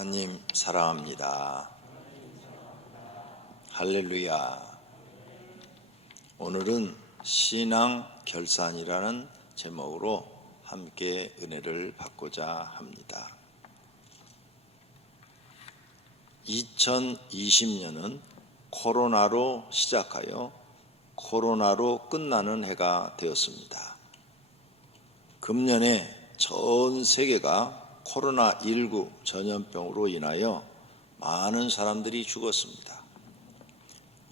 하나님 사랑합니다. 할렐루야. 오늘은 신앙 결산이라는 제목으로 함께 은혜를 받고자 합니다. 2020년은 코로나로 시작하여 코로나로 끝나는 해가 되었습니다. 금년에 전 세계가 코로나19 전염병으로 인하여 많은 사람들이 죽었습니다.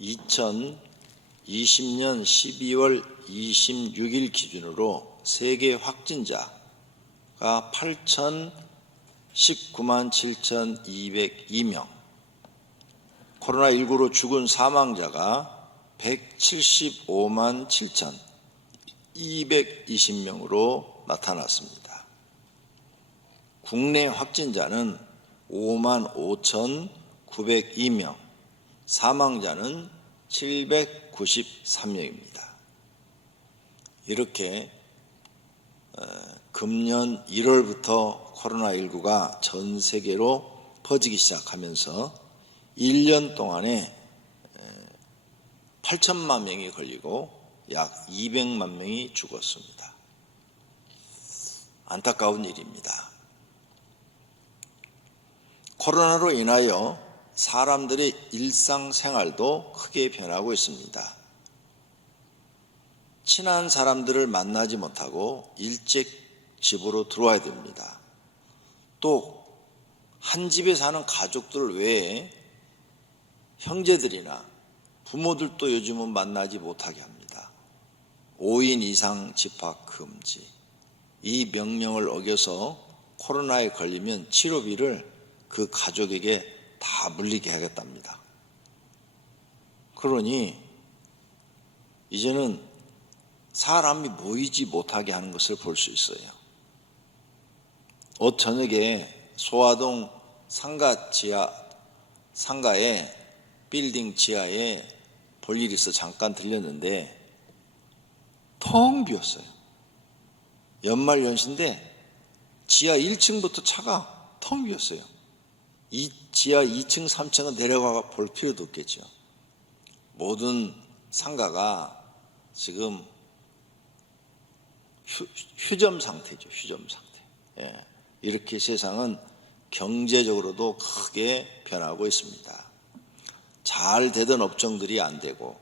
2020년 12월 26일 기준으로 세계 확진자가 8,019만 7,202명, 코로나19로 죽은 사망자가 175만 7,220명으로 나타났습니다. 국내 확진자는 5만 5,902명, 사망자는 793명입니다. 이렇게 금년 1월부터 코로나19가 전 세계로 퍼지기 시작하면서 1년 동안에 8천만 명이 걸리고 약 200만 명이 죽었습니다. 안타까운 일입니다. 코로나로 인하여 사람들의 일상생활도 크게 변하고 있습니다. 친한 사람들을 만나지 못하고 일찍 집으로 들어와야 됩니다. 또 한 집에 사는 가족들 외에 형제들이나 부모들도 요즘은 만나지 못하게 합니다. 5인 이상 집합 금지. 이 명령을 어겨서 코로나에 걸리면 치료비를 그 가족에게 다 물리게 하겠답니다. 그러니 이제는 사람이 모이지 못하게 하는 것을 볼 수 있어요. 저녁에 소화동 상가에 빌딩 지하에 볼 일이 있어 잠깐 들렸는데 텅 비었어요. 연말 연시인데 지하 1층부터 차가 텅 비었어요. 이 지하 2층, 3층은 내려가 볼 필요도 없겠죠. 모든 상가가 지금 휴점 상태죠. 휴점 상태. 이렇게 세상은 경제적으로도 크게 변하고 있습니다. 잘 되던 업종들이 안 되고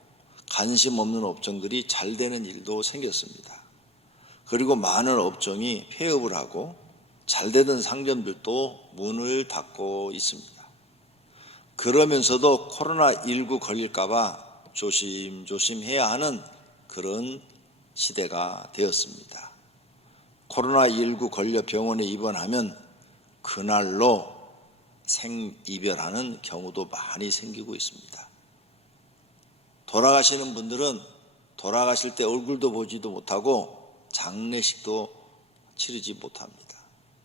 관심 없는 업종들이 잘 되는 일도 생겼습니다. 그리고 많은 업종이 폐업을 하고 잘 되던 상점들도 문을 닫고 있습니다. 그러면서도 코로나19 걸릴까 봐 조심조심 해야 하는 그런 시대가 되었습니다. 코로나19 걸려 병원에 입원하면 그날로 생이별하는 경우도 많이 생기고 있습니다. 돌아가시는 분들은 돌아가실 때 얼굴도 보지도 못하고 장례식도 치르지 못합니다.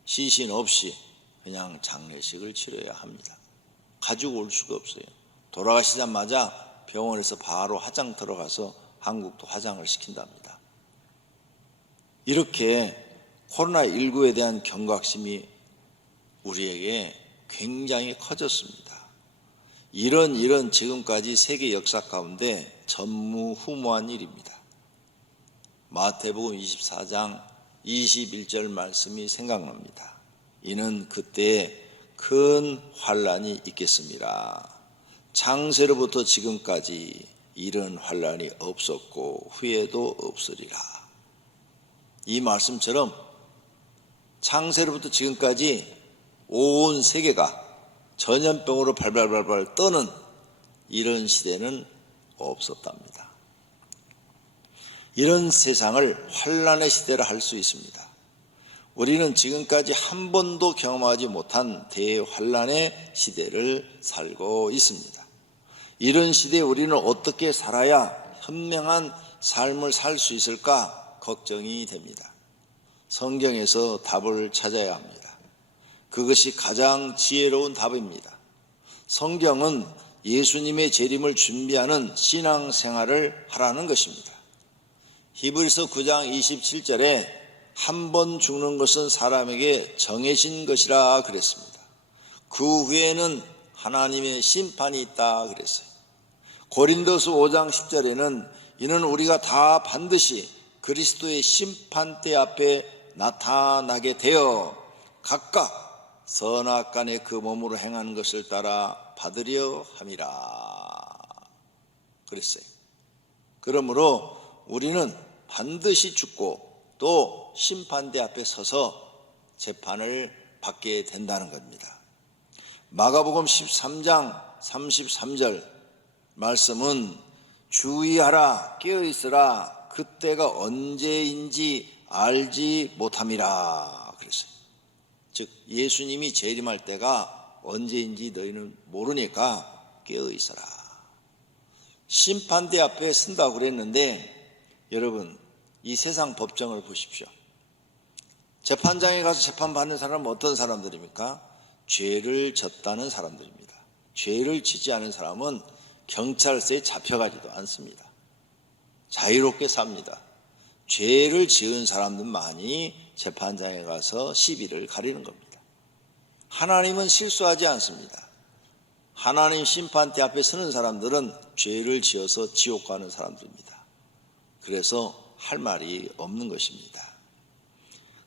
시신 없이 그냥 장례식을 치러야 합니다. 가지고 올 수가 없어요. 돌아가시자마자 병원에서 바로 화장 들어가서 한국도 화장을 시킨답니다. 이렇게 코로나19에 대한 경각심이 우리에게 굉장히 커졌습니다. 이런 지금까지 세계 역사 가운데 전무후무한 일입니다. 마태복음 24장 21절 말씀이 생각납니다. 이는 그때에 큰 환란이 있겠습니다. 창세로부터 지금까지 이런 환란이 없었고 후에도 없으리라. 이 말씀처럼 창세로부터 지금까지 온 세계가 전염병으로 발발발발 떠는 이런 시대는 없었답니다. 이런 세상을 환란의 시대라 할 수 있습니다. 우리는 지금까지 한 번도 경험하지 못한 대환란의 시대를 살고 있습니다. 이런 시대에 우리는 어떻게 살아야 현명한 삶을 살 수 있을까 걱정이 됩니다. 성경에서 답을 찾아야 합니다. 그것이 가장 지혜로운 답입니다. 성경은 예수님의 재림을 준비하는 신앙생활을 하라는 것입니다. 히브리서 9장 27절에 한 번 죽는 것은 사람에게 정해진 것이라 그랬습니다. 그 후에는 하나님의 심판이 있다 그랬어요. 고린도서 5장 10절에는 이는 우리가 다 반드시 그리스도의 심판대 앞에 나타나게 되어 각각 선악간에 그 몸으로 행하는 것을 따라 받으려 함이라 그랬어요. 그러므로 우리는 반드시 죽고 또 심판대 앞에 서서 재판을 받게 된다는 겁니다. 마가복음 13장 33절 말씀은 주의하라 깨어있으라 그때가 언제인지 알지 못함이라 그랬어요. 즉 예수님이 재림할 때가 언제인지 너희는 모르니까 깨어있어라. 심판대 앞에 쓴다고 그랬는데 여러분 이 세상 법정을 보십시오. 재판장에 가서 재판받는 사람은 어떤 사람들입니까? 죄를 졌다는 사람들입니다. 죄를 지지 않은 사람은 경찰서에 잡혀가지도 않습니다. 자유롭게 삽니다. 죄를 지은 사람들만이 재판장에 가서 시비를 가리는 겁니다. 하나님은 실수하지 않습니다. 하나님 심판대 앞에 서는 사람들은 죄를 지어서 지옥 가는 사람들입니다. 그래서 할 말이 없는 것입니다.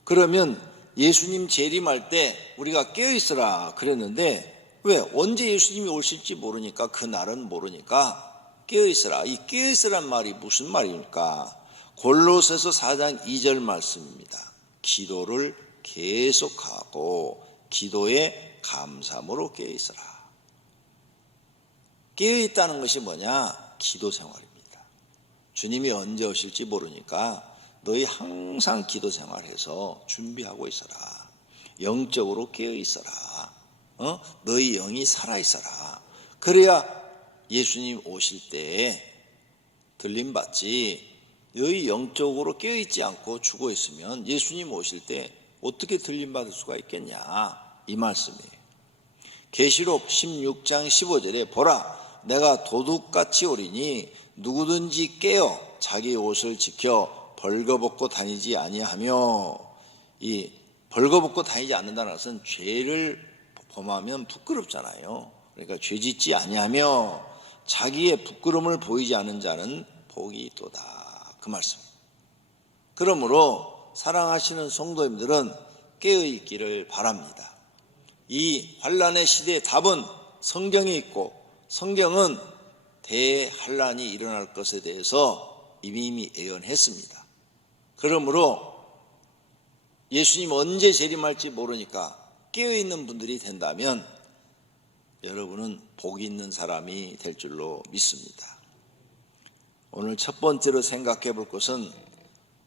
그러면 예수님 재림할 때 우리가 깨어있으라 그랬는데 왜? 언제 예수님이 오실지 모르니까 그날은 모르니까 깨어있으라. 이 깨어있으란 말이 무슨 말입니까? 골로새서 4장 2절 말씀입니다. 기도를 계속하고 기도에 감사함으로 깨어있으라. 깨어있다는 것이 뭐냐? 기도 생활입니다. 주님이 언제 오실지 모르니까 너희 항상 기도 생활해서 준비하고 있어라. 영적으로 깨어있어라. 너희 영이 살아있어라. 그래야 예수님 오실 때 들림받지. 너희 영적으로 깨어있지 않고 죽어있으면 예수님 오실 때 어떻게 들림받을 수가 있겠냐 이 말씀이에요. 계시록 16장 15절에 보라 내가 도둑같이 오리니 누구든지 깨어 자기 옷을 지켜 벌거벗고 다니지 아니하며, 이 벌거벗고 다니지 않는다는 것은 죄를 범하면 부끄럽잖아요. 그러니까 죄짓지 아니하며 자기의 부끄러움을 보이지 않는 자는 복이 있도다 그 말씀. 그러므로 사랑하시는 성도님들은 깨어있기를 바랍니다. 이 환난의 시대의 답은 성경에 있고 성경은 대환난이 일어날 것에 대해서 이미 예언했습니다. 그러므로 예수님 언제 재림할지 모르니까 깨어있는 분들이 된다면 여러분은 복이 있는 사람이 될 줄로 믿습니다. 오늘 첫 번째로 생각해 볼 것은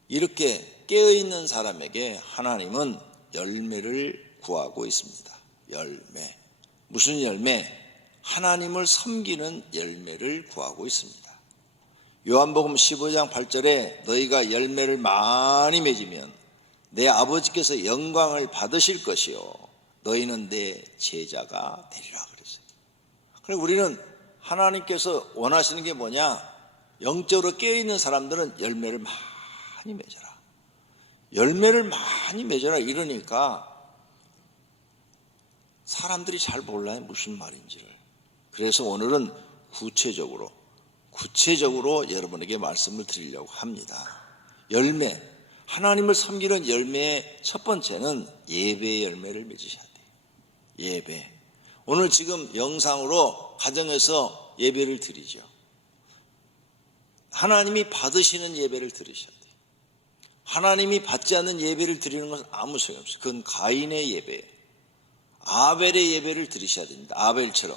이렇게 깨어있는 사람에게 하나님은 열매를 구하고 있습니다. 열매. 무슨 열매? 하나님을 섬기는 열매를 구하고 있습니다. 요한복음 15장 8절에 너희가 열매를 많이 맺으면 내 아버지께서 영광을 받으실 것이요 너희는 내 제자가 되리라 그랬어요. 그래서 우리는 하나님께서 원하시는 게 뭐냐? 영적으로 깨어있는 사람들은 열매를 많이 맺어라. 열매를 많이 맺어라 이러니까 사람들이 잘 몰라요 무슨 말인지를. 그래서 오늘은 구체적으로 여러분에게 말씀을 드리려고 합니다. 열매, 하나님을 섬기는 열매의 첫 번째는 예배의 열매를 맺으셔야 돼요. 예배. 오늘 지금 영상으로 가정에서 예배를 드리죠. 하나님이 받으시는 예배를 드리셔야 돼요. 하나님이 받지 않는 예배를 드리는 것은 아무 소용 없어요. 그건 가인의 예배예요. 아벨의 예배를 드리셔야 됩니다. 아벨처럼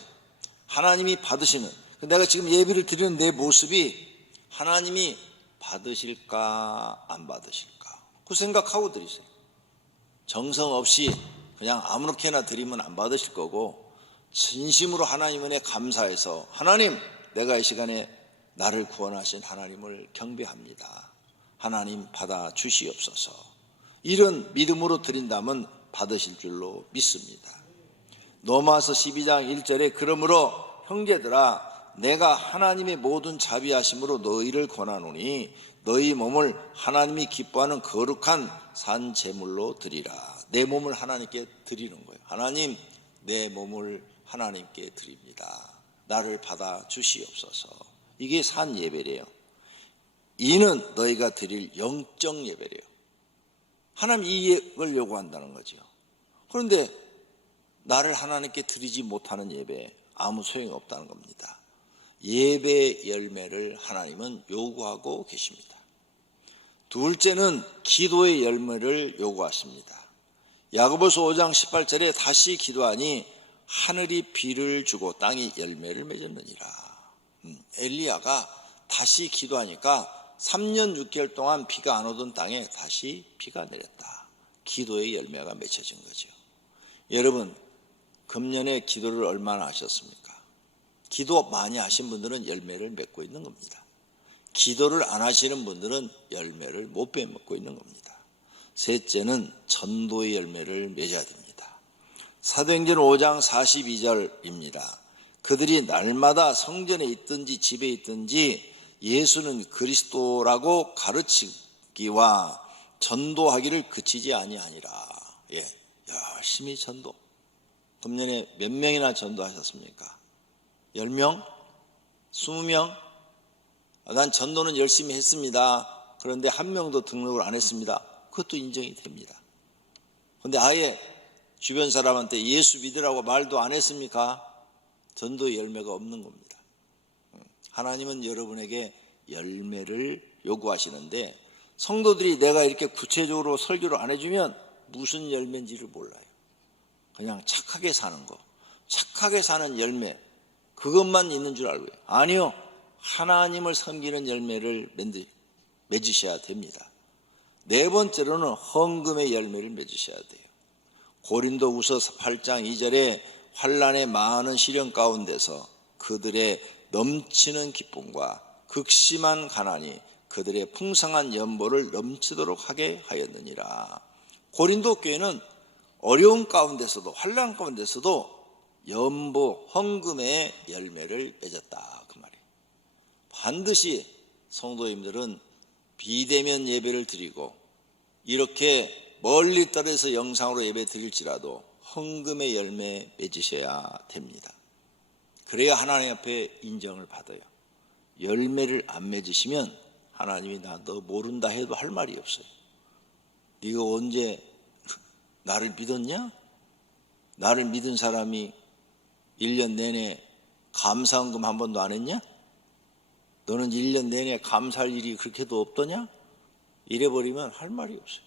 하나님이 받으시는, 내가 지금 예배를 드리는 내 모습이 하나님이 받으실까 안 받으실까 그 생각하고 드리세요. 정성 없이 그냥 아무렇게나 드리면 안 받으실 거고 진심으로 하나님 은혜 감사해서 하나님 내가 이 시간에 나를 구원하신 하나님을 경배합니다. 하나님 받아 주시옵소서. 이런 믿음으로 드린다면 받으실 줄로 믿습니다. 로마서 12장 1절에 그러므로 형제들아 내가 하나님의 모든 자비하심으로 너희를 권하노니 너희 몸을 하나님이 기뻐하는 거룩한 산 제물로 드리라. 내 몸을 하나님께 드리는 거예요. 하나님 내 몸을 하나님께 드립니다. 나를 받아 주시옵소서. 이게 산 예배래요. 이는 너희가 드릴 영적 예배래요. 하나님 이걸 요구한다는 거죠. 그런데 나를 하나님께 드리지 못하는 예배 아무 소용이 없다는 겁니다. 예배의 열매를 하나님은 요구하고 계십니다. 둘째는 기도의 열매를 요구하십니다. 야고보서 5장 18절에 다시 기도하니 하늘이 비를 주고 땅이 열매를 맺었느니라. 엘리야가 다시 기도하니까 3년 6개월 동안 비가 안 오던 땅에 다시 비가 내렸다. 기도의 열매가 맺혀진 거죠. 여러분, 금년에 기도를 얼마나 하셨습니까? 기도 많이 하신 분들은 열매를 맺고 있는 겁니다. 기도를 안 하시는 분들은 열매를 못 맺고 있는 겁니다. 셋째는 전도의 열매를 맺어야 됩니다. 사도행전 5장 42절입니다. 그들이 날마다 성전에 있든지 집에 있든지 예수는 그리스도라고 가르치기와 전도하기를 그치지 아니하니라. 열심히 전도. 금년에 몇 명이나 전도하셨습니까? 10명? 20명? 난 전도는 열심히 했습니다. 그런데 한 명도 등록을 안 했습니다. 그것도 인정이 됩니다. 그런데 아예 주변 사람한테 예수 믿으라고 말도 안 했습니까? 전도의 열매가 없는 겁니다. 하나님은 여러분에게 열매를 요구하시는데 성도들이 내가 이렇게 구체적으로 설교를 안 해주면 무슨 열매인지를 몰라요. 그냥 착하게 사는 거, 착하게 사는 열매, 그것만 있는 줄 알고요. 아니요, 하나님을 섬기는 열매를 맺으셔야 됩니다. 네 번째로는 헌금의 열매를 맺으셔야 돼요. 고린도후서 8장 2절에 환난의 많은 시련 가운데서 그들의 넘치는 기쁨과 극심한 가난이 그들의 풍성한 연보를 넘치도록 하게 하였느니라. 고린도 교회는 어려움 가운데서도 환난 가운데서도 연보 헌금의 열매를 맺었다 그 말이에요. 반드시 성도님들은 비대면 예배를 드리고 이렇게 멀리 떨어져서 영상으로 예배 드릴지라도 헌금의 열매 맺으셔야 됩니다. 그래야 하나님 앞에 인정을 받아요. 열매를 안 맺으시면 하나님이 너 모른다 해도 할 말이 없어요. 네가 언제 나를 믿었냐? 나를 믿은 사람이 1년 내내 감사헌금 한 번도 안 했냐? 너는 1년 내내 감사할 일이 그렇게도 없더냐? 이래버리면 할 말이 없어요.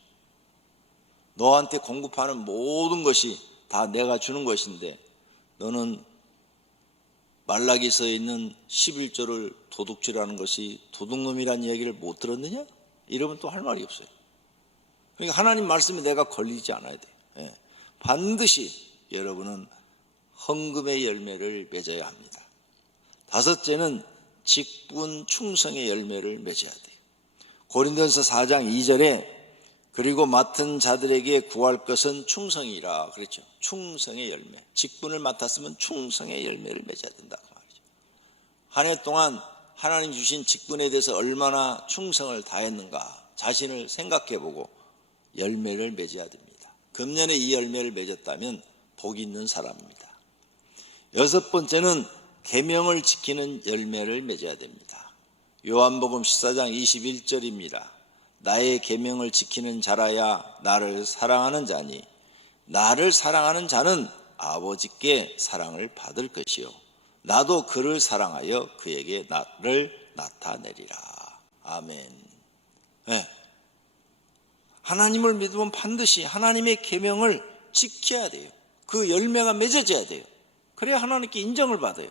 너한테 공급하는 모든 것이 다 내가 주는 것인데 너는 말라기서에 있는 11조를 도둑질하는 것이 도둑놈이라는 얘기를 못 들었느냐? 이러면 또 할 말이 없어요. 그러니까 하나님 말씀에 내가 걸리지 않아야 돼요. 반드시 여러분은 헌금의 열매를 맺어야 합니다. 다섯째는 직분 충성의 열매를 맺어야 돼요. 고린도전서 4장 2절에 그리고 맡은 자들에게 구할 것은 충성이라 그랬죠. 충성의 열매. 직분을 맡았으면 충성의 열매를 맺어야 된다 그 말이죠. 한 해 동안 하나님 주신 직분에 대해서 얼마나 충성을 다했는가 자신을 생각해보고 열매를 맺어야 됩니다. 금년에 이 열매를 맺었다면 복 있는 사람입니다. 여섯 번째는 계명을 지키는 열매를 맺어야 됩니다. 요한복음 14장 21절입니다. 나의 계명을 지키는 자라야 나를 사랑하는 자니 나를 사랑하는 자는 아버지께 사랑을 받을 것이요 나도 그를 사랑하여 그에게 나를 나타내리라. 아멘. 하나님을 믿으면 반드시 하나님의 계명을 지켜야 돼요. 그 열매가 맺어져야 돼요. 그래야 하나님께 인정을 받아요.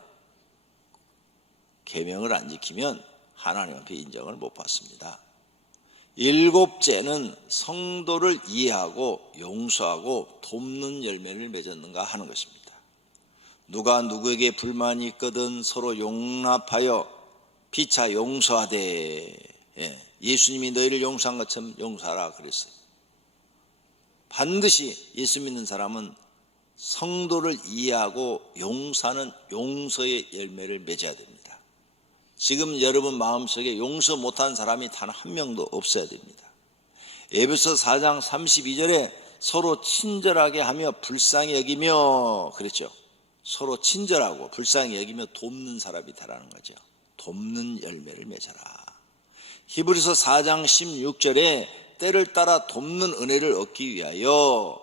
계명을 안 지키면 하나님 앞에 인정을 못 받습니다. 일곱째는 성도를 이해하고 용서하고 돕는 열매를 맺었는가 하는 것입니다. 누가 누구에게 불만이 있거든 서로 용납하여 피차 용서하되 예수님이 너희를 용서한 것처럼 용서하라 그랬어요. 반드시 예수 믿는 사람은 성도를 이해하고 용서하는 용서의 열매를 맺어야 됩니다. 지금 여러분 마음속에 용서 못한 사람이 단 한 명도 없어야 됩니다. 에베소 4장 32절에 서로 친절하게 하며 불쌍히 여기며, 그랬죠. 서로 친절하고 불쌍히 여기며 돕는 사람이 되라는 거죠. 돕는 열매를 맺어라. 히브리서 4장 16절에 때를 따라 돕는 은혜를 얻기 위하여,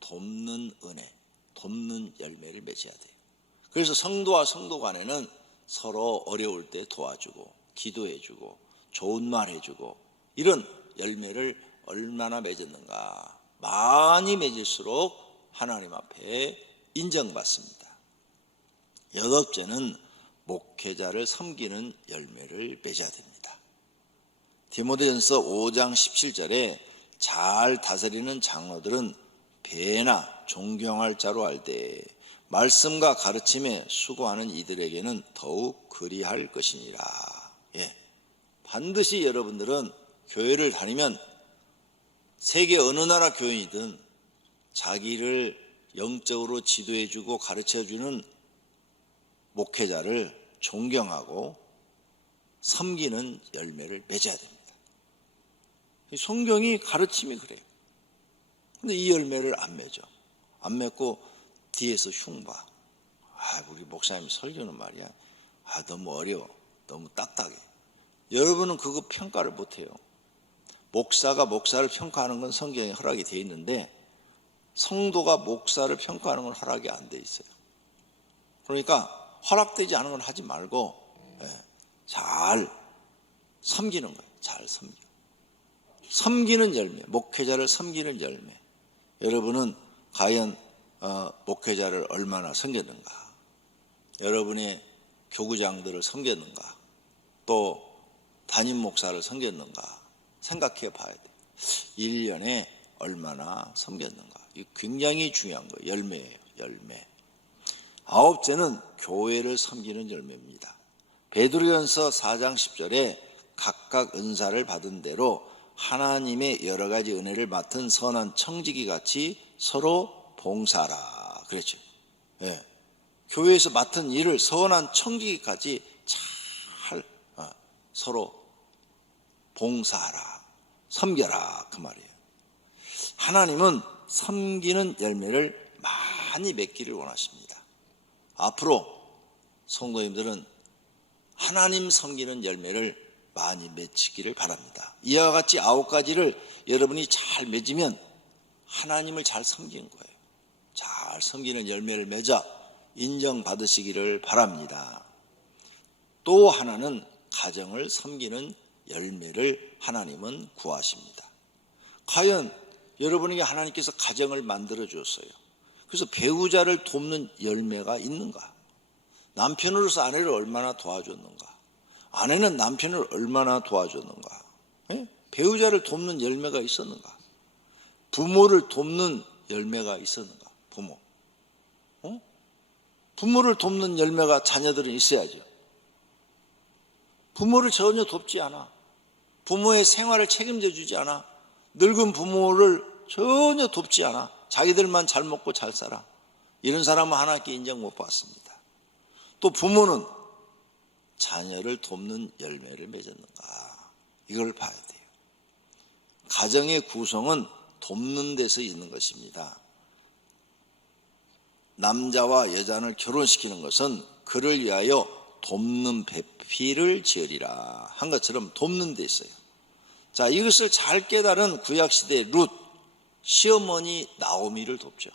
돕는 은혜, 돕는 열매를 맺어야 돼요. 그래서 성도와 성도 간에는 서로 어려울 때 도와주고 기도해주고 좋은 말 해주고 이런 열매를 얼마나 맺었는가. 많이 맺을수록 하나님 앞에 인정받습니다. 8째는 목회자를 섬기는 열매를 맺어야 됩니다. 디모데전서 5장 17절에 잘 다스리는 장로들은 배나 존경할 자로 알되 말씀과 가르침에 수고하는 이들에게는 더욱 그리할 것이니라. 반드시 여러분들은 교회를 다니면 세계 어느 나라 교인이든 자기를 영적으로 지도해주고 가르쳐주는 목회자를 존경하고 섬기는 열매를 맺어야 됩니다. 성경이 가르침이 그래요. 근데 이 열매를 안 맺어. 안 맺고 뒤에서 흉봐. 우리 목사님 설교는 말이야. 너무 어려워. 너무 딱딱해. 여러분은 그거 평가를 못해요. 목사가 목사를 평가하는 건 성경에 허락이 되어 있는데 성도가 목사를 평가하는 건 허락이 안 돼 있어요. 그러니까 허락되지 않은 건 하지 말고 잘 섬기는 거예요. 잘 섬기는 열매, 목회자를 섬기는 열매. 여러분은 과연 목회자를 얼마나 섬겼는가? 여러분의 교구장들을 섬겼는가? 또 담임 목사를 섬겼는가? 생각해 봐야 돼요. 1년에 얼마나 섬겼는가? 이거 굉장히 중요한 거예요. 열매예요. 열매. 9째는 교회를 섬기는 열매입니다. 베드로전서 4장 10절에 각각 은사를 받은 대로 하나님의 여러 가지 은혜를 맡은 선한 청지기 같이 서로 봉사하라. 그랬죠. 교회에서 맡은 일을 선한 청지기까지 잘 서로 봉사하라. 섬겨라. 그 말이에요. 하나님은 섬기는 열매를 많이 맺기를 원하십니다. 앞으로 성도님들은 하나님 섬기는 열매를 많이 맺히기를 바랍니다. 이와 같이 9가지를 여러분이 잘 맺으면 하나님을 잘 섬기는 거예요. 잘 섬기는 열매를 맺어 인정받으시기를 바랍니다. 또 하나는 가정을 섬기는 열매를 하나님은 구하십니다. 과연 여러분에게 하나님께서 가정을 만들어 주었어요. 그래서 배우자를 돕는 열매가 있는가? 남편으로서 아내를 얼마나 도와줬는가? 아내는 남편을 얼마나 도와줬는가? 배우자를 돕는 열매가 있었는가? 부모를 돕는 열매가 있었는가? 부모를 돕는 열매가 자녀들은 있어야죠. 부모를 전혀 돕지 않아. 부모의 생활을 책임져 주지 않아. 늙은 부모를 전혀 돕지 않아. 자기들만 잘 먹고 잘 살아. 이런 사람은 하나님께 인정 못 받습니다. 또 부모는 자녀를 돕는 열매를 맺었는가? 이걸 봐야 돼요. 가정의 구성은 돕는 데서 있는 것입니다. 남자와 여자를 결혼시키는 것은 그를 위하여 돕는 배필을 지으리라 한 것처럼 돕는 데 있어요. 자, 이것을 잘 깨달은 구약시대의 룻, 시어머니 나오미를 돕죠.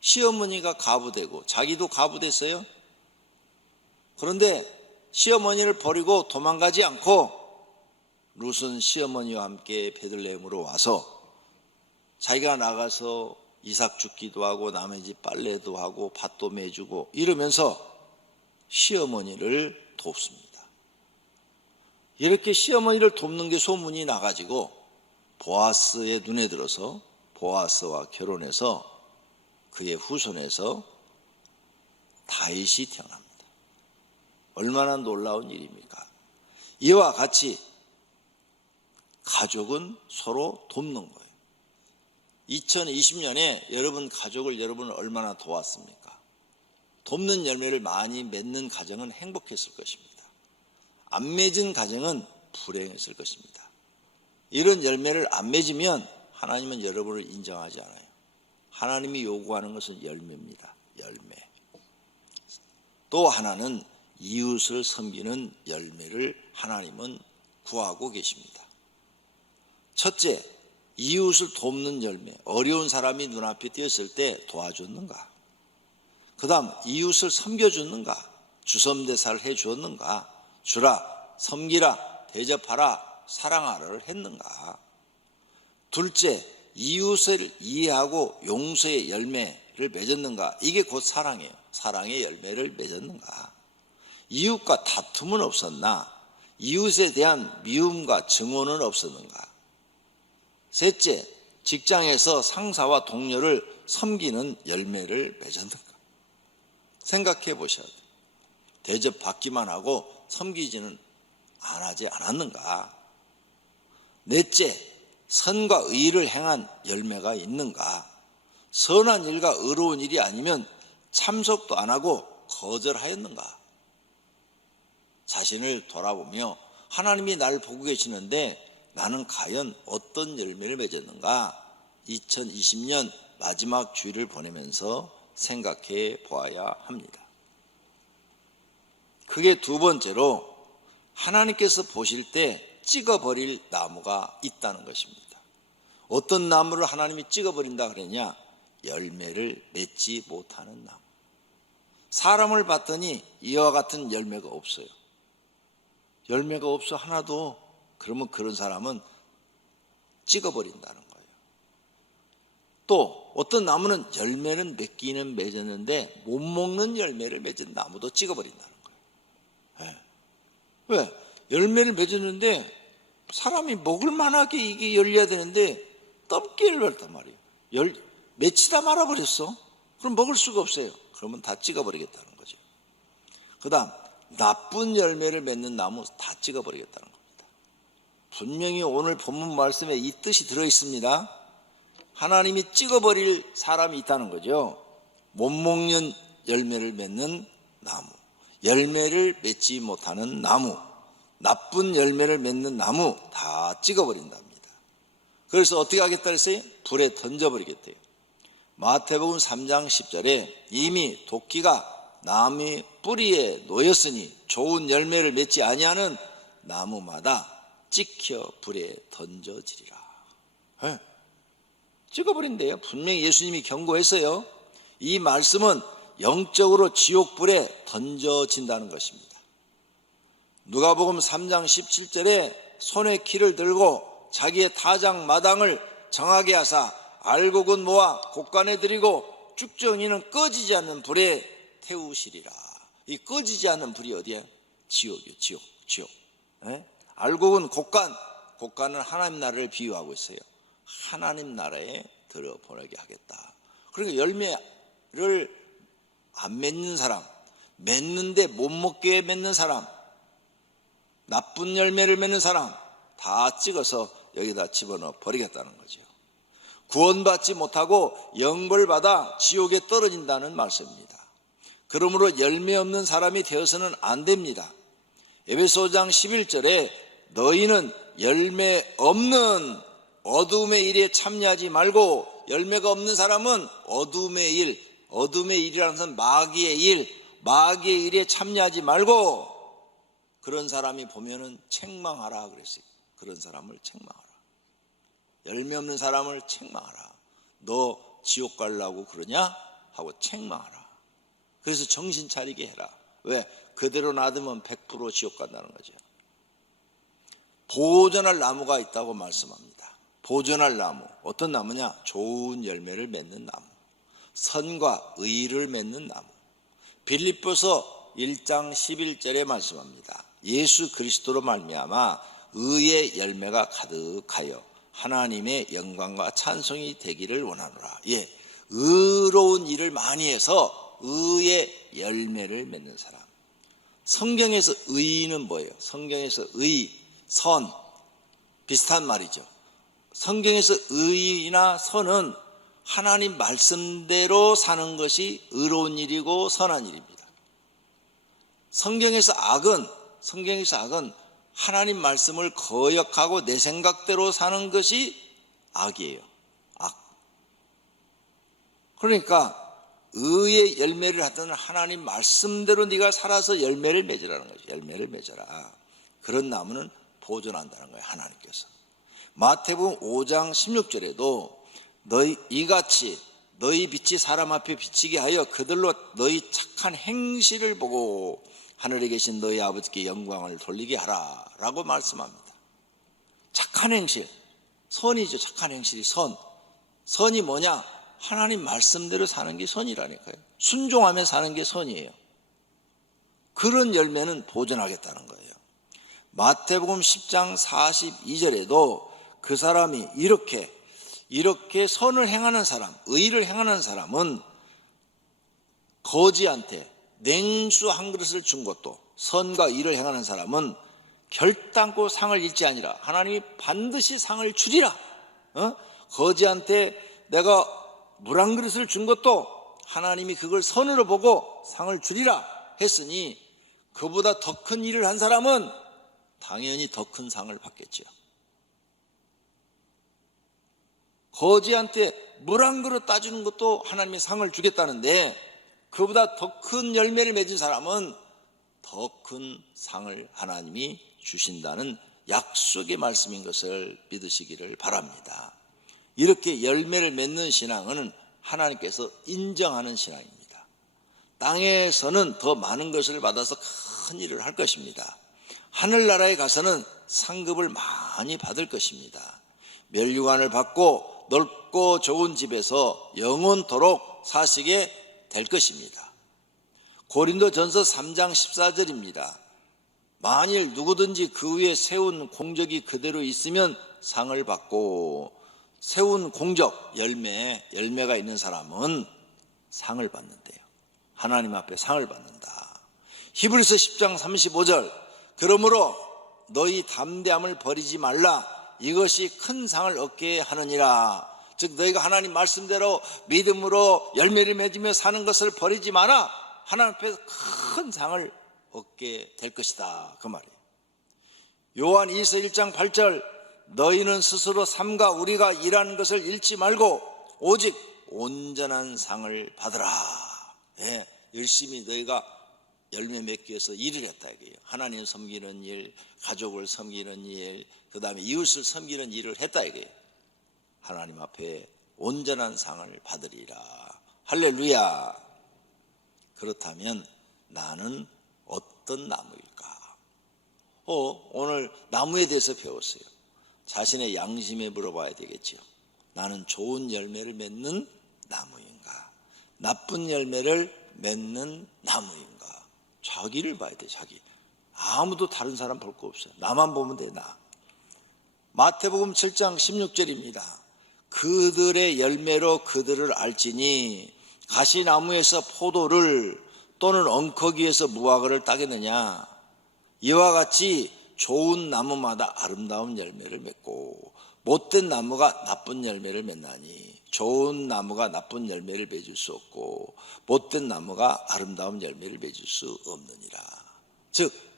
시어머니가 가부되고 자기도 가부됐어요. 그런데 시어머니를 버리고 도망가지 않고 룻은 시어머니와 함께 베들레헴으로 와서 자기가 나가서 이삭 죽기도 하고 남의 집 빨래도 하고 밭도 매주고 이러면서 시어머니를 돕습니다. 이렇게 시어머니를 돕는 게 소문이 나가지고 보아스의 눈에 들어서 보아스와 결혼해서 그의 후손에서 다윗이 태어납니다. 얼마나 놀라운 일입니까? 이와 같이 가족은 서로 돕는 거예요. 2020년에 여러분 가족을 여러분은 얼마나 도왔습니까? 돕는 열매를 많이 맺는 가정은 행복했을 것입니다. 안 맺은 가정은 불행했을 것입니다. 이런 열매를 안 맺으면 하나님은 여러분을 인정하지 않아요. 하나님이 요구하는 것은 열매입니다. 열매. 또 하나는 이웃을 섬기는 열매를 하나님은 구하고 계십니다. 첫째, 이웃을 돕는 열매. 어려운 사람이 눈앞에 띄었을 때 도와줬는가? 그 다음, 이웃을 섬겨줬는가? 주섬대사를 해주었는가? 주라, 섬기라, 대접하라, 사랑하라를 했는가? 둘째, 이웃을 이해하고 용서의 열매를 맺었는가? 이게 곧 사랑이에요. 사랑의 열매를 맺었는가? 이웃과 다툼은 없었나? 이웃에 대한 미움과 증오는 없었는가? 셋째, 직장에서 상사와 동료를 섬기는 열매를 맺었는가? 생각해 보셔야 돼요. 대접받기만 하고 섬기지는 하지 않았는가? 넷째, 선과 의를 행한 열매가 있는가? 선한 일과 의로운 일이 아니면 참석도 안 하고 거절하였는가? 자신을 돌아보며 하나님이 나를 보고 계시는데 나는 과연 어떤 열매를 맺었는가? 2020년 마지막 주일을 보내면서 생각해 보아야 합니다. 그게 두 번째로 하나님께서 보실 때 찍어버릴 나무가 있다는 것입니다. 어떤 나무를 하나님이 찍어버린다 그랬냐? 열매를 맺지 못하는 나무. 사람을 봤더니 이와 같은 열매가 없어요. 열매가 없어 하나도. 그러면 그런 사람은 찍어버린다는 거예요. 또 어떤 나무는 열매는 맺기는 맺었는데 못 먹는 열매를 맺은 나무도 찍어버린다는 거예요. 왜? 열매를 맺었는데 사람이 먹을 만하게 이게 열려야 되는데 떫게 열렸단 말이에요. 맺히다 말아버렸어. 그럼 먹을 수가 없어요. 그러면 다 찍어버리겠다는 거죠. 그 다음, 나쁜 열매를 맺는 나무 다 찍어버리겠다는 겁니다. 분명히 오늘 본문 말씀에 이 뜻이 들어있습니다. 하나님이 찍어버릴 사람이 있다는 거죠. 못 먹는 열매를 맺는 나무, 열매를 맺지 못하는 나무, 나쁜 열매를 맺는 나무 다 찍어버린답니다. 그래서 어떻게 하겠다 그랬어요? 불에 던져버리겠대요. 마태복음 3장 10절에 이미 도끼가 나무의 뿌리에 놓였으니 좋은 열매를 맺지 아니하는 나무마다 찍혀 불에 던져지리라. 찍어버린대요. 분명히 예수님이 경고했어요. 이 말씀은 영적으로 지옥불에 던져진다는 것입니다. 누가복음 3장 17절에 손에 키를 들고 자기의 타작 마당을 정하게 하사 알곡은 모아 곡간에 들이고 쭉정이는 꺼지지 않는 불에 태우시리라. 이 꺼지지 않는 불이 어디야? 지옥이요. 지옥. 알곡은 곡간은 하나님 나라를 비유하고 있어요. 하나님 나라에 들어보내게 하겠다. 그러니까 열매를 안 맺는 사람, 맺는데 못 먹게 맺는 사람, 나쁜 열매를 맺는 사람 다 찍어서 여기다 집어넣어 버리겠다는 거죠. 구원받지 못하고 영벌받아 지옥에 떨어진다는 말씀입니다. 그러므로 열매 없는 사람이 되어서는 안 됩니다. 에베소장 11절에 너희는 열매 없는 어둠의 일에 참여하지 말고, 열매가 없는 사람은 어둠의 일이라는 것은 마귀의 일에 참여하지 말고, 그런 사람이 보면은 책망하라 그랬어요. 그런 사람을 책망하라. 열매 없는 사람을 책망하라. 너 지옥 가려고 그러냐? 하고 책망하라. 그래서 정신 차리게 해라. 왜? 그대로 놔두면 100% 지옥 간다는 거죠. 보존할 나무가 있다고 말씀합니다. 보존할 나무, 어떤 나무냐? 좋은 열매를 맺는 나무, 선과 의를 맺는 나무. 빌립보서 1장 11절에 말씀합니다. 예수 그리스도로 말미암아 의의 열매가 가득하여 하나님의 영광과 찬송이 되기를 원하노라. 의로운 일을 많이 해서 의의 열매를 맺는 사람. 성경에서 의는 뭐예요? 성경에서 의, 선 비슷한 말이죠. 성경에서 의나 선은 하나님 말씀대로 사는 것이 의로운 일이고 선한 일입니다. 성경에서 악은 하나님 말씀을 거역하고 내 생각대로 사는 것이 악이에요. 그러니까 의의 열매를 하던 하나님 말씀대로 네가 살아서 열매를 맺으라는 거죠. 열매를 맺어라. 그런 나무는 보존한다는 거예요, 하나님께서. 마태복음 5장 16절에도 너희 이같이 너희 빛이 사람 앞에 비치게 하여 그들로 너희 착한 행실을 보고 하늘에 계신 너희 아버지께 영광을 돌리게 하라 라고 말씀합니다. 착한 행실, 선이죠. 착한 행실이 선이 뭐냐? 하나님 말씀대로 사는 게 선이라니까요. 순종하며 사는 게 선이에요. 그런 열매는 보존하겠다는 거예요. 마태복음 10장 42절에도 그 사람이 이렇게 선을 행하는 사람, 의를 행하는 사람은 거지한테 냉수 한 그릇을 준 것도, 선과 의를 행하는 사람은 결단코 상을 잃지 아니라 하나님이 반드시 상을 주리라. 거지한테 내가 물 한 그릇을 준 것도 하나님이 그걸 선으로 보고 상을 주리라 했으니 그보다 더 큰 일을 한 사람은 당연히 더 큰 상을 받겠죠. 거지한테 물 한 그릇 따주는 것도 하나님이 상을 주겠다는데 그보다 더 큰 열매를 맺은 사람은 더 큰 상을 하나님이 주신다는 약속의 말씀인 것을 믿으시기를 바랍니다. 이렇게 열매를 맺는 신앙은 하나님께서 인정하는 신앙입니다. 땅에서는 더 많은 것을 받아서 큰 일을 할 것입니다. 하늘나라에 가서는 상급을 많이 받을 것입니다. 면류관을 받고 넓고 좋은 집에서 영원토록 사시게 될 것입니다. 고린도전서 3장 14절입니다. 만일 누구든지 그 위에 세운 공적이 그대로 있으면 상을 받고, 세운 공적, 열매가 있는 사람은 상을 받는데요. 하나님 앞에 상을 받는다. 히브리서 10장 35절, 그러므로 너희 담대함을 버리지 말라. 이것이 큰 상을 얻게 하느니라. 즉 너희가 하나님 말씀대로 믿음으로 열매를 맺으며 사는 것을 버리지 마라. 하나님 앞에서 큰 상을 얻게 될 것이다, 그 말이에요. 요한 2서 1장 8절, 너희는 스스로 삼가 우리가 일하는 것을 잃지 말고 오직 온전한 상을 받으라. 열심히 너희가 열매 맺기 위해서 일을 했다 이거예요. 하나님 섬기는 일, 가족을 섬기는 일, 그 다음에 이웃을 섬기는 일을 했다 이거예요. 하나님 앞에 온전한 상을 받으리라. 할렐루야. 그렇다면 나는 어떤 나무일까? 오늘 나무에 대해서 배웠어요. 자신의 양심에 물어봐야 되겠죠. 나는 좋은 열매를 맺는 나무인가? 나쁜 열매를 맺는 나무인가? 자기를 봐야 돼. 자기. 아무도 다른 사람 볼 거 없어요. 나만 보면 돼. 나. 마태복음 7장 16절입니다. 그들의 열매로 그들을 알지니 가시나무에서 포도를 또는 엉커기에서 무화과를 따겠느냐? 이와 같이 좋은 나무마다 아름다운 열매를 맺고 못된 나무가 나쁜 열매를 맺나니 좋은 나무가 나쁜 열매를 맺을 수 없고 못된 나무가 아름다운 열매를 맺을 수 없느니라. 즉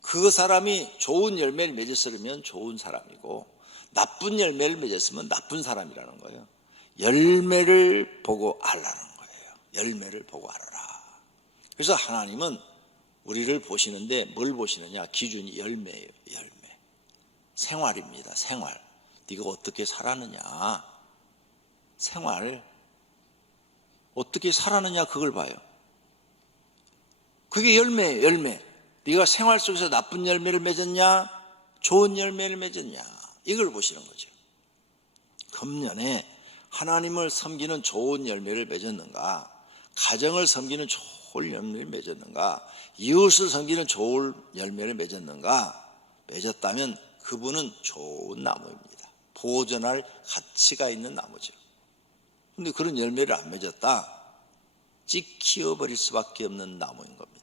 그 사람이 좋은 열매를 맺었으면 좋은 사람이고 나쁜 열매를 맺었으면 나쁜 사람이라는 거예요. 열매를 보고 알라는 거예요. 열매를 보고 알아라. 그래서 하나님은 우리를 보시는데 뭘 보시느냐? 기준이 열매예요. 열매. 생활입니다. 생활. 네가 어떻게 살았느냐? 생활. 어떻게 살았느냐 그걸 봐요. 그게 열매예요. 열매. 네가 생활 속에서 나쁜 열매를 맺었냐? 좋은 열매를 맺었냐? 이걸 보시는 거죠. 금년에 하나님을 섬기는 좋은 열매를 맺었는가? 가정을 섬기는 좋은 열매를 맺었는가? 이웃을 섬기는 좋은 열매를 맺었는가? 맺었다면 그분은 좋은 나무입니다. 보존할 가치가 있는 나무죠. 그런데 그런 열매를 안 맺었다? 찍히어버릴 수밖에 없는 나무인 겁니다.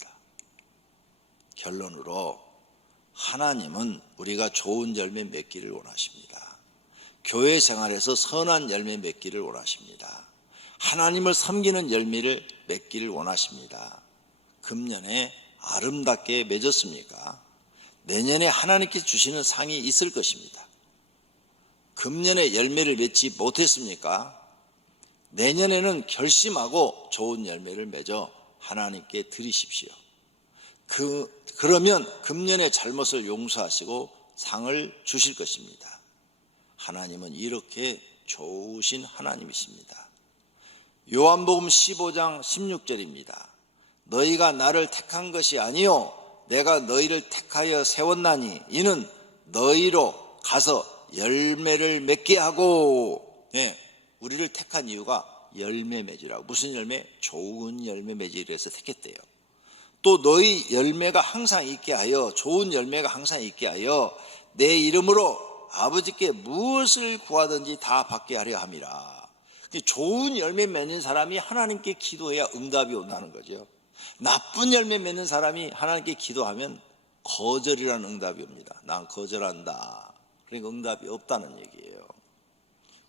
결론으로 하나님은 우리가 좋은 열매 맺기를 원하십니다. 교회 생활에서 선한 열매 맺기를 원하십니다. 하나님을 섬기는 열매를 맺기를 원하십니다. 금년에 아름답게 맺었습니까? 내년에 하나님께 주시는 상이 있을 것입니다. 금년에 열매를 맺지 못했습니까? 내년에는 결심하고 좋은 열매를 맺어 하나님께 드리십시오. 그러면 금년의 잘못을 용서하시고 상을 주실 것입니다. 하나님은 이렇게 좋으신 하나님이십니다. 요한복음 15장 16절입니다. 너희가 나를 택한 것이 아니요 내가 너희를 택하여 세웠나니 이는 너희로 가서 열매를 맺게 하고. 우리를 택한 이유가 열매 맺으라고. 무슨 열매? 좋은 열매 맺으려 해서 택했대요. 또 너희 열매가 항상 있게 하여, 좋은 열매가 항상 있게 하여 내 이름으로 아버지께 무엇을 구하든지 다 받게 하려 함이라. 좋은 열매 맺는 사람이 하나님께 기도해야 응답이 온다는 거죠. 나쁜 열매 맺는 사람이 하나님께 기도하면 거절이라는 응답이 옵니다. 난 거절한다. 그러니까 응답이 없다는 얘기예요.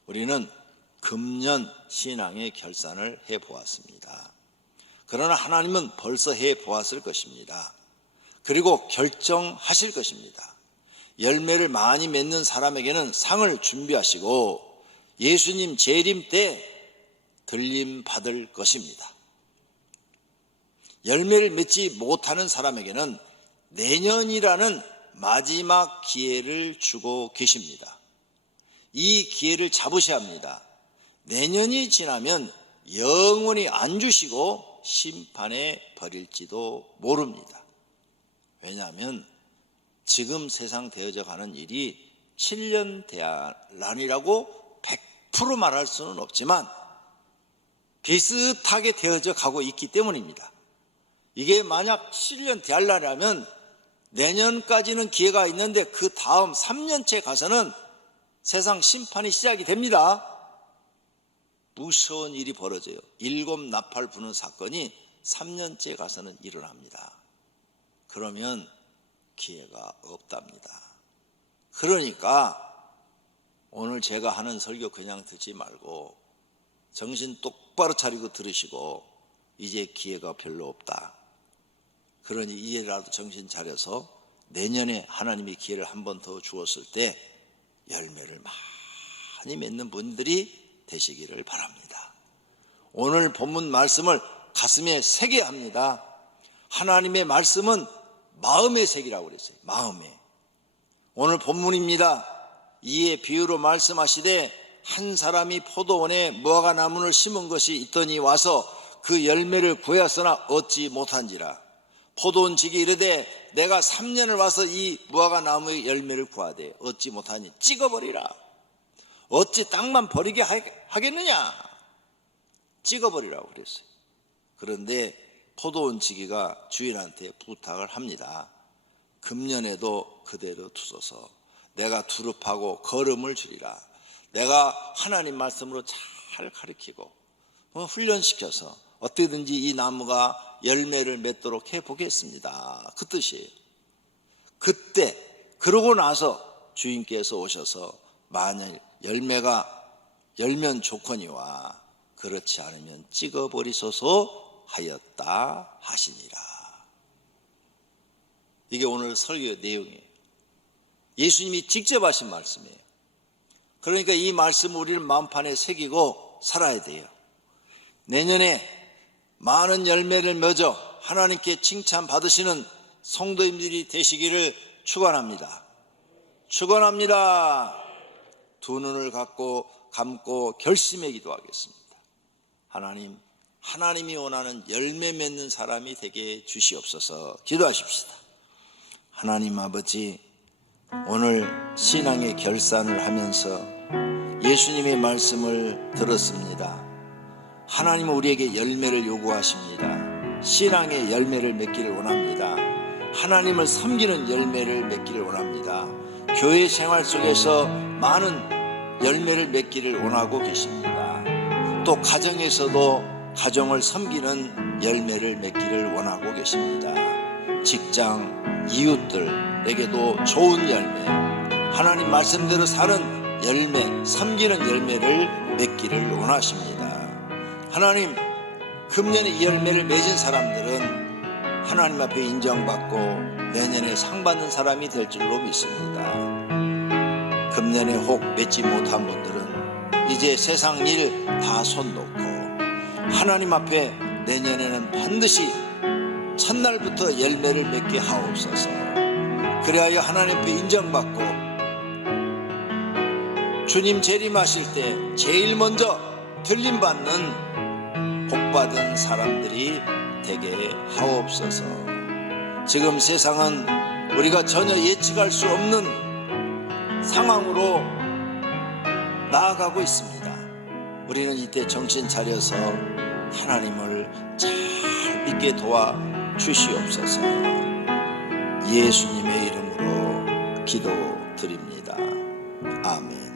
우리는 금년 신앙의 결산을 해보았습니다. 그러나 하나님은 벌써 해보았을 것입니다. 그리고 결정하실 것입니다. 열매를 많이 맺는 사람에게는 상을 준비하시고 예수님 재림 때 들림 받을 것입니다. 열매를 맺지 못하는 사람에게는 내년이라는 마지막 기회를 주고 계십니다. 이 기회를 잡으셔야 합니다. 내년이 지나면 영원히 안 주시고 심판에 버릴지도 모릅니다. 왜냐하면 지금 세상 되어져 가는 일이 7년 대란이라고 100% 말할 수는 없지만 비슷하게 되어져 가고 있기 때문입니다. 이게 만약 7년 대란이라면 내년까지는 기회가 있는데 그 다음 3년째 가서는 세상 심판이 시작이 됩니다. 무서운 일이 벌어져요. 7 나팔 부는 사건이 3년째 가서는 일어납니다. 그러면 기회가 없답니다. 그러니까 오늘 제가 하는 설교 그냥 듣지 말고 정신 똑바로 차리고 들으시고 이제 기회가 별로 없다. 그러니 이제라도 정신 차려서 내년에 하나님이 기회를 한 번 더 주었을 때 열매를 많이 맺는 분들이 되시기를 바랍니다. 오늘 본문 말씀을 가슴에 새게 합니다. 하나님의 말씀은 마음에 새기라고 그랬어요. 마음에. 오늘 본문입니다. 이에 비유로 말씀하시되 한 사람이 포도원에 무화과 나무를 심은 것이 있더니 와서 그 열매를 구하였으나 얻지 못한지라. 포도원 직이 이르되 내가 3년을 와서 이 무화과 나무의 열매를 구하되 얻지 못하니 찍어버리라. 어찌 땅만 버리게 하겠느냐? 찍어버리라고 그랬어요. 그런데 포도원 지기가 주인한테 부탁을 합니다. 금년에도 그대로 두소서. 내가 두릅하고 거름을 주리라. 내가 하나님 말씀으로 잘 가르치고 훈련시켜서 어떻게든지 이 나무가 열매를 맺도록 해보겠습니다. 그 뜻이에요. 그때 그러고 나서 주인께서 오셔서 만일 열매가 열면 좋거니와 그렇지 않으면 찍어버리소서 하였다 하시니라. 이게 오늘 설교 내용이에요. 예수님이 직접 하신 말씀이에요. 그러니까 이 말씀을 우리는 마음판에 새기고 살아야 돼요. 내년에 많은 열매를 맺어 하나님께 칭찬받으시는 성도님들이 되시기를 축원합니다. 축원합니다. 두 눈을 감고 결심해 기도하겠습니다. 하나님이 원하는 열매 맺는 사람이 되게 주시옵소서. 기도하십시다. 하나님 아버지, 오늘 신앙의 결산을 하면서 예수님의 말씀을 들었습니다. 하나님은 우리에게 열매를 요구하십니다. 신앙의 열매를 맺기를 원합니다. 하나님을 섬기는 열매를 맺기를 원합니다. 교회 생활 속에서 많은 열매를 맺기를 원하고 계십니다. 또 가정에서도 가정을 섬기는 열매를 맺기를 원하고 계십니다. 직장, 이웃들에게도 좋은 열매, 하나님 말씀대로 사는 열매, 섬기는 열매를 맺기를 원하십니다. 하나님, 금년에 이 열매를 맺은 사람들은 하나님 앞에 인정받고 내년에 상 받는 사람이 될 줄로 믿습니다. 금년에 혹 맺지 못한 분들은 이제 세상 일 다 손 놓고 하나님 앞에 내년에는 반드시 첫날부터 열매를 맺게 하옵소서. 그래야 하나님 앞에 인정받고 주님 재림하실 때 제일 먼저 들림받는 복받은 사람들이 되게 하옵소서. 지금 세상은 우리가 전혀 예측할 수 없는 상황으로 나아가고 있습니다. 우리는 이때 정신 차려서 하나님을 잘 믿게 도와 주시옵소서. 예수님의 이름으로 기도드립니다. 아멘.